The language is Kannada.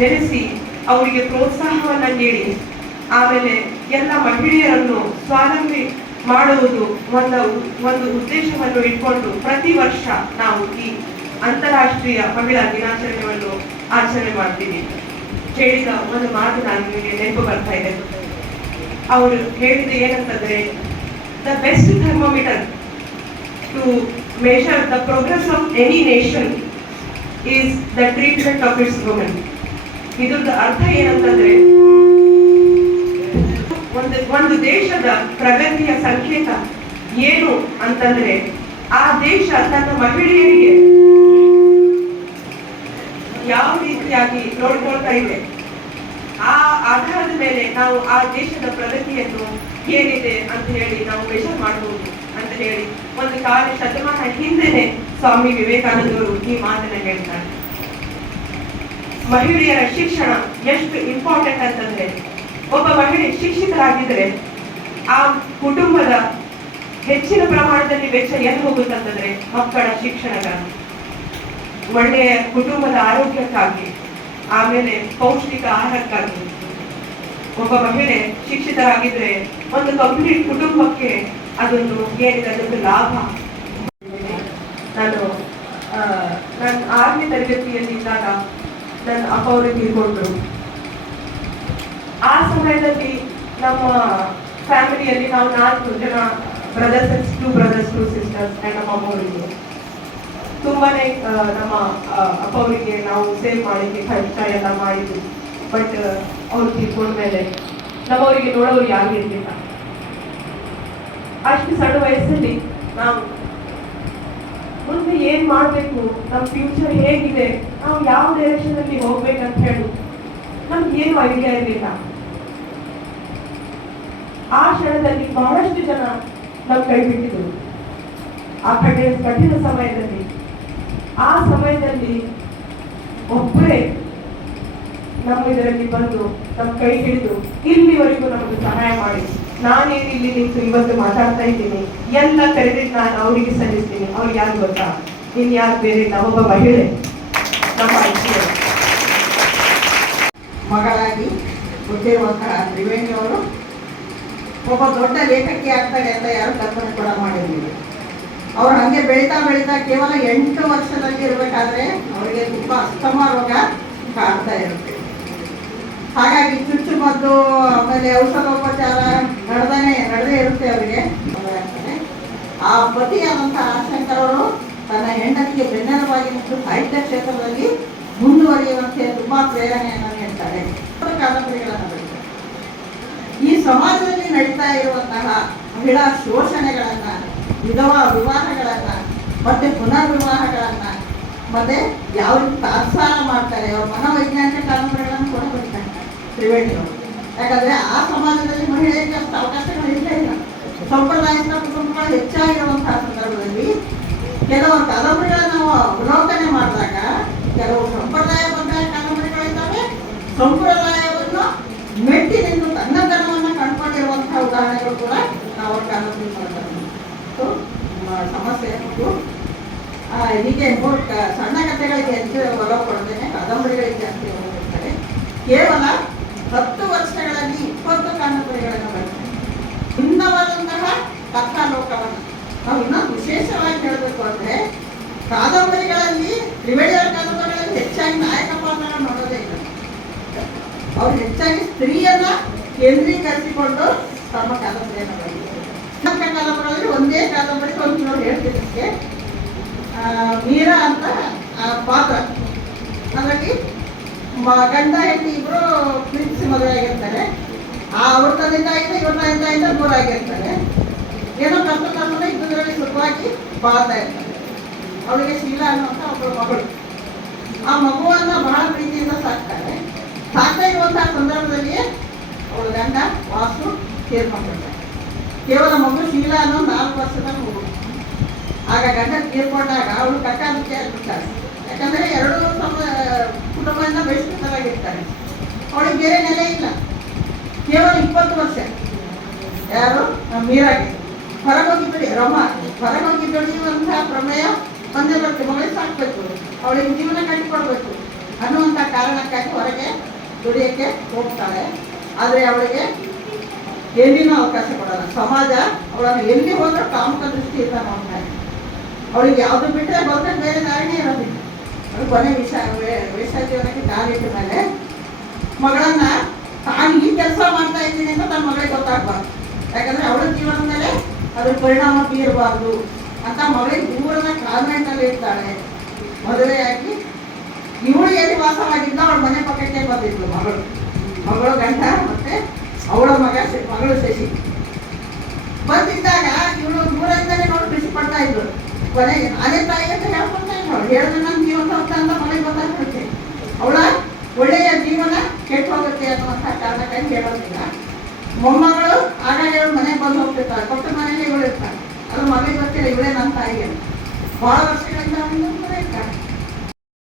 ನೆನೆಸಿ ಅವರಿಗೆ ಪ್ರೋತ್ಸಾಹವನ್ನು ನೀಡಿ. ಆಮೇಲೆ ಎಲ್ಲ ಮಹಿಳೆಯರನ್ನು ಸ್ವಾವಲಂಬಿ ಮಾಡುವುದು ಒಂದು ಒಂದು ಉದ್ದೇಶವನ್ನು ಇಟ್ಕೊಂಡು ಪ್ರತಿ ವರ್ಷ ನಾವು ಈ ಅಂತಾರಾಷ್ಟ್ರೀಯ ಮಹಿಳಾ ದಿನಾಚರಣೆಯನ್ನು ಆಚರಣೆ ಮಾಡ್ತೀವಿ. ಹೇಳಿದ ಒಂದು ಮಾತು ನಾನು ನಿಮಗೆ ನೆನಪು ಬರ್ತಾ ಇದೆ. ಅವರು ಹೇಳಿದ ಏನಂತಂದ್ರೆ the best thermometer to measure the progress of any nation is the treatment of its women ಇದ್ರದ್ದು ಅರ್ಥ ಏನಂತಂದ್ರೆ, ಒಂದು ಒಂದು ದೇಶದ ಪ್ರಗತಿಯ ಸಂಕೇತ ಏನು ಅಂತಂದ್ರೆ, ಆ ದೇಶ ತನ್ನ ಮಹಿಳೆಯರಿಗೆ ಯಾವ ರೀತಿಯಾಗಿ ನೋಡ್ಕೊಳ್ತಾ ಇದೆ? ಆ ಆಧಾರದ ಮೇಲೆ ನಾವು ಆ ದೇಶದ ಪ್ರಗತಿಯನ್ನು ಏನಿದೆ ಅಂತ ಹೇಳಿ ನಾವು ಮೆಷರ್ ಮಾಡಬಹುದು ಅಂತ ಹೇಳಿ ಒಂದು ಕಾಲ ಶತಮಾನ ಹಿಂದೆನೆ ಸ್ವಾಮಿ ವಿವೇಕಾನಂದರು ಈ ಮಾತನ್ನ ಹೇಳ್ತಾರೆ. ಮಹಿಳೆಯರ ಶಿಕ್ಷಣ ಎಷ್ಟು ಇಂಪಾರ್ಟೆಂಟ್ ಅಂತಂದ್ರೆ, ಒಬ್ಬ ಮಹಿಳೆ ಶಿಕ್ಷಿತರಾಗಿದ್ರೆ ಆ ಕುಟುಂಬದ ಹೆಚ್ಚಿನ ಪ್ರಮಾಣದಲ್ಲಿ ವೆಚ್ಚ ಎಲ್ಲಿ ಹೋಗುತ್ತಂತಂದ್ರೆ ಮಕ್ಕಳ ಶಿಕ್ಷಣದ ಒಳ್ಳೆಯ ಕುಟುಂಬದ ಆರೋಗ್ಯಕ್ಕಾಗಿ, ಆಮೇಲೆ ಪೌಷ್ಟಿಕ ಆಹಾರಕ್ಕಾಗಿ. ಒಬ್ಬ ಮಹಿಳೆ ಶಿಕ್ಷಿತರಾಗಿದ್ರೆ ಒಂದು ಕಂಪ್ಲೀಟ್ ಕುಟುಂಬಕ್ಕೆ ಅದೊಂದು ಏನಿದೆ ಲಾಭ. ನಾನು ನನ್ನ ನಾನು ಆರನೇ ತರಗತಿಯಲ್ಲಿದ್ದಾಗ ನನ್ನ ಅಪ್ಪ ಅವರು ತಿಳ್ಕೊಂಡ್ರು ಆ ಸಮಯದಲ್ಲಿ ನಮ್ಮ ಫ್ಯಾಮಿಲಿಯಲ್ಲಿ ನಾವು ನಾಲ್ಕು ಜನ brothers two brothers two sisters ನಮ್ಮ ಅಮ್ಮವರಿಗೆ ತುಂಬಾನೇ ನಮ್ಮ ಅಪ್ಪ ಅವರಿಗೆ ನಾವು ಸೇವ್ ಮಾಡಲಿಕ್ಕೆ ಖರ್ಚ ಎಲ್ಲ ಮಾಡಿದ್ವಿ. ಬಟ್ ಅವ್ರು ತಿಳ್ಕೊಂಡ ಮೇಲೆ ನಮ್ಮವರಿಗೆ ನೋಡೋರು ಯಾರು ಇರಲಿಲ್ಲ. ಅಷ್ಟು ಸಣ್ಣ ವಯಸ್ಸಲ್ಲಿ ನಾವು ಮುಂದೆ ಏನ್ ಮಾಡಬೇಕು? ನಮ್ಮ ಫ್ಯೂಚರ್ ಹೇಗಿದೆ? ನಾವು ಯಾವ ಡೈರೆಕ್ಷನ್ ಅಲ್ಲಿ ಹೋಗ್ಬೇಕಂತ ಹೇಳಿ. ನಮ್ಗೆ ಏನು ಐಡಿಯಾ ಇರಲಿಲ್ಲ. ಆ ಕ್ಷಣದಲ್ಲಿ ಬಹಳಷ್ಟು ಜನ ನಮ್ ಕೈ ಬಿಟ್ಟಿದ್ರು. ಆ ಕಠಿಣ ಕಠಿಣ ಸಮಯದಲ್ಲಿ. ಆ ಸಮಯದಲ್ಲಿ ಒಬ್ಬರೇ ನಮ್ಮ ಇದರಲ್ಲಿ ಬಂದು ನಮ್ಮ ಕೈ ಹಿಡಿದು, ಇಲ್ಲಿವರೆಗೂ ನಮಗೆ ಸಹಾಯ ಮಾಡಿ. ನಾನೇನು ಇಲ್ಲಿ ನಿಂತು ಇವತ್ತು ಮಾತಾಡ್ತಾ ಇದ್ದೀನಿ. ಎಲ್ಲ ಕ್ರೆಡಿಟ್ ನಾನು ಅವರಿಗೆ ಸಲ್ಲಿಸ್ತೀನಿ. ಅವ್ರಿಗೆ ಯಾರು ಗೊತ್ತಾ? ಇನ್ ಯಾರು ಬೇರೆ ನಾವೊಬ್ಬ ಮಹಿಳೆ. ಮಗಳಾಗಿ ಹುಟ್ಟಿರುವಂತಹ ತ್ರಿವೇಣಿ ಅವರು ಒಬ್ಬ ದೊಡ್ಡ ಲೇಖಕಿ ಆಗ್ತಾರೆ ಅಂತ ಯಾರು ಕಲ್ಪನೆ ಕೂಡ ಮಾಡಿರಲಿಲ್ಲ. ಅವ್ರು ಹಂಗೆ ಬೆಳೀತಾ ಬೆಳೀತಾ ಕೇವಲ ಎಂಟು ವರ್ಷದಲ್ಲಿ ಇರಬೇಕಾದ್ರೆ ಅವರಿಗೆ ತುಂಬ ಅಸ್ತಮ ರೋಗ ಕಾಡ್ತಾ ಇರುತ್ತೆ. ಹಾಗಾಗಿ ಚುಚ್ಚುಮದ್ದು ಆಮೇಲೆ ಔಷಧೋಪಚಾರ ನಡೆದೇ ನಡೆದೇ ಇರುತ್ತೆ ಅವರಿಗೆ. ಆ ಪತಿಯಾದಂತಹ ಆಶಂಕರ್ ಅವರು ತನ್ನ ಹೆಂಡತಿಗೆ ಬೆನ್ನೆಲುಬಾಗಿ ಮತ್ತು ಸಾಹಿತ್ಯ ಕ್ಷೇತ್ರದಲ್ಲಿ ಮುಂದುವರಿಯುವಂತೆ ತುಂಬಾ ಪ್ರೇರಣೆಯನ್ನು ನೀಡ್ತಾರೆ. ಕಾದಂಬರಿಗಳನ್ನು ಬರೀತಾರೆ ಈ ಸಮಾಜದಲ್ಲಿ ನಡೀತಾ ಇರುವಂತಹ ಮಹಿಳಾ ಶೋಷಣೆಗಳನ್ನ, ವಿಧವಾ ವಿವಾಹಗಳನ್ನ, ಮತ್ತೆ ಪುನರ್ವಿವಾಹಗಳನ್ನ, ಮತ್ತೆ ಯಾವ ರೀತಿ ತಾತ್ಸಾರ ಮಾಡ್ತಾರೆ, ಅವ್ರ ಮನೋವೈಜ್ಞಾನಿಕ ಕಾದಂಬರಿಗಳನ್ನು ಕೂಡ ಬರೀತಾರೆ ಯಾಕಂದ್ರೆ ಆ ಸಮಾಜದಲ್ಲಿ ಮಹಿಳೆಯರಿಗೆ ಅಷ್ಟು ಅವಕಾಶಗಳು ಇಲ್ಲೇ ಸಂಪ್ರದಾಯದ ಕುಟುಂಬಗಳು ಹೆಚ್ಚಾಗಿರುವಂತಹ ಕೆಲವು ಕಾದಂಬರಿಗಳನ್ನ ನಾವು ಅವಲೋಕನೆ ಮಾಡಿದಾಗ ಕೆಲವು ಸಂಪ್ರದಾಯಬದ್ಧ ಕಾದಂಬರಿಗಳಿದ್ದಾವೆ ಸಂಪ್ರದಾಯವನ್ನು ಮೆಟ್ಟಿ ನಿಂತು ತನ್ನತನವನ್ನು ಕಂಡುಕೊಂಡಿರುವಂತಹ ಉದಾಹರಣೆಗಳು ಕೂಡ ನಾವು ಕಾದಂಬರಿ ಮಾಡ್ತಾರೆ ಸಮಸ್ಯೆ ಹೀಗೆ ಸಣ್ಣ ಕಥೆಗಳಿಗೆ ಹೆಚ್ಚು ಒಲವು ಕೊಡದೇನೆ ಕದಂಬರಿಗಳಿಗೆ ಜಾಸ್ತಿ ಒಲವು ಕೇವಲ ಹತ್ತು ವರ್ಷಗಳಲ್ಲಿ ಇಪ್ಪತ್ತು ಕಾದಂಬರಿಗಳನ್ನು ಬರೀತಾರೆ ಭಿನ್ನವಾದಂತಹ ಕಥಾಲೋಕವನ್ನು ನಾವು ಇನ್ನೊಂದು ವಿಶೇಷವಾಗಿ ಹೇಳಬೇಕು ಅಂದ್ರೆ ಕಾದಂಬರಿಗಳಲ್ಲಿ ತ್ರಿವೇಣಿಯವರ ಕಾದಂಬರಿಗಳಲ್ಲಿ ಹೆಚ್ಚಾಗಿ ನಾಯಕ ಪಾತ್ರಗಳನ್ನು ನೋಡೋದೇ ಇಲ್ಲ ಅವ್ರು ಹೆಚ್ಚಾಗಿ ಸ್ತ್ರೀಯನ್ನ ಕೇಂದ್ರೀಕರಿಸಿಕೊಂಡು ತಮ್ಮ ಕಾದಂಬರಿಯನ್ನು ಬರೆದಿದ್ದಾರೆ. ಕಾದಂಬರಿಗಳಲ್ಲಿ ಒಂದೇ ಕಾದಂಬರಿ ಒಂದು ನೋಡಿ ಹೇಳ್ತಿದ್ದಕ್ಕೆ ಮೀರಾ ಅಂತ ಪಾತ್ರ. ಹಾಗಾಗಿ ಗಂಡ ಹೆಂಡತಿ ಇಬ್ರು ಪ್ರೀತಿಸಿ ಮದುವೆ ಆಗಿರ್ತಾರೆ. ಆ, ಅವ್ರ ಆಗಿದೆ ಇವ್ರ ತಂದೆಯಿಂದ ದೂರ ಆಗಿರ್ತಾರೆ. ಏನೋ ಕಷ್ಟ ತಮ್ಮನ್ನ ಇದ್ದದ್ರಲ್ಲಿ ಸುಖವಾಗಿ ಬಾಳ್ತಾ ಇರ್ತಾರೆ. ಅವಳಿಗೆ ಶೀಲಾ ಅನ್ನುವಂಥ ಒಬ್ಬಳು ಮಗಳು. ಆ ಮಗುವನ್ನ ಬಹಳ ಪ್ರೀತಿಯಿಂದ ಸಾಕ್ತಾರೆ. ಸಾಕ್ತಾ ಇರುವಂತಹ ಸಂದರ್ಭದಲ್ಲಿ ಅವಳ ಗಂಡ ವಾಸು ತೀರ್ಕೊಂಡಿರ್ತಾರೆ ಕೇವಲ ಮಗು ಶೀಲ ಅನ್ನೋ ನಾಲ್ಕು ವರ್ಷದ ಮಗು. ಆಗ ಗಂಡ ತೀರ್ಕೊಂಡಾಗ ಅವಳು ಕಕ್ಕ ಆಗಿರ್ತಾಳೆ ಯಾಕಂದ್ರೆ ಎರಡು ಸಮ ಕುಟುಂಬದಿಂದ ಬಹಿಷ್ಕೃತರಾಗಿರ್ತಾರೆ ಅವಳಿಗೆ ಬೇರೆ ನೆಲೆ ಇಲ್ಲ. ಕೇವಲ ಇಪ್ಪತ್ತು ವರ್ಷ. ಯಾರು? ಮೀರಾಗೆ. ಹೊರಗೋಗಿ ಬಿಡಿ ರಮ. ಹೊರಗೋಗಿ ಬೆಳೆಯುವಂತಹ ಪ್ರಮೇಯ ಬಂದೇ ವರ್ಷ ಮಗಳಿಗೆ ಸಾಕ್ಬೇಕು. ಅವಳಿಗೆ ಜೀವನ ಕಟ್ಟಿಕೊಡ್ಬೇಕು ಅನ್ನುವಂಥ ಕಾರಣಕ್ಕಾಗಿ ಹೊರಗೆ ದುಡಿಯೋಕ್ಕೆ ಹೋಗ್ತಾಳೆ ಆದರೆ ಅವಳಿಗೆ ಎಲ್ಲಿನೂ ಅವಕಾಶ ಕೊಡೋಲ್ಲ. ಸಮಾಜ ಅವಳನ್ನು ಎಲ್ಲಿ ಹೋದ್ರೂ ಕಾಮಕ ದೃಷ್ಟಿಯಿಂದ ನೋಡ್ತಾರೆ ಅವಳಿಗೆ ಯಾವುದು ಬಿಟ್ಟರೆ ಬಂದರೆ ಬೇರೆ ದಾರಿನೇ ಇರೋದಿಲ್ಲ. ಅವಳು ಕೊನೆ ವಿಷ ಜೀವನಕ್ಕೆ ಕಾಲಿಟ್ಟ ಮೇಲೆ ಮಗಳನ್ನ ತಾನು ಈ ಕೆಲಸ ಮಾಡ್ತಾ ಇದ್ದೀನಿ ಅಂತ ತನ್ನ ಮಗಳಿಗೆ ಗೊತ್ತಾಗ್ಬಾರ್ದು. ಯಾಕಂದರೆ ಅವಳ ಜೀವನದ ಮೇಲೆ ಅದ್ರ ಪರಿಣಾಮ ಬೀರಬಾರ್ದು ಅಂತ ಮಗಳಿಗೆ ದೂರದ ಕಾನ್ವೆಂಟಲ್ಲಿ ಇರ್ತಾಳೆ. ಮದುವೆಯಾಗಿ ಇವಳು ಎಲ್ಲಿ ವಾಸವಾಗಿದ್ದ ಅವಳ ಮನೆ ಪಕ್ಕಕ್ಕೆ ಬಂದಿದ್ಲು ಮಗಳು. ಮಗಳು ಗಂಡ ಮತ್ತೆ ಅವಳ ಮಗ ಮಗಳು ಶಶಿ. ಬಂದಿದ್ದಾಗ ಇವಳು ದೂರದಿಂದಲೇ ನೋಡಿ ಖುಷಿ ಪಡ್ತಾ ಇದ್ಲು. ಕೊನೆಗೆ ಅದೇ ತಾಯಿ ಅಂತ ಹೇಳ್ಕೊಳ್ತಾ ಇದ್ರು ಹೇಳಿದ್ರೆ ನನ್ನ ಜೀವನ ಅಂತ ಮನೆಗೆ ಗೊತ್ತಾಗ್ಬಿಡುತ್ತೆ ಅವಳ ಒಳ್ಳೆಯ ಜೀವನ ಕೆಟ್ಟು ಹೋಗುತ್ತೆ ಅನ್ನುವಂಥ ಕಾರಣಕ್ಕಾಗಿ ಹೇಳೋದಿಲ್ಲ. ಮೊಮ್ಮಗಳು ಆಗಾಗ ಇವಳು ಮನೆಗೆ ಬಂದು ಹೋಗ್ತಿರ್ತಾಳೆ. ಕೊಟ್ಟ ಮನೆಯಲ್ಲಿ ಇವಳು ಇರ್ತಾಳೆ. ಅದು ಮಗಳಿಗೆ ಗೊತ್ತಿಲ್ಲ. ಇವಳೇ ನನ್ನ ತಾಯಿಗೆ ಬಹಳ ವರ್ಷಗಳಿಂದ ಅವಳು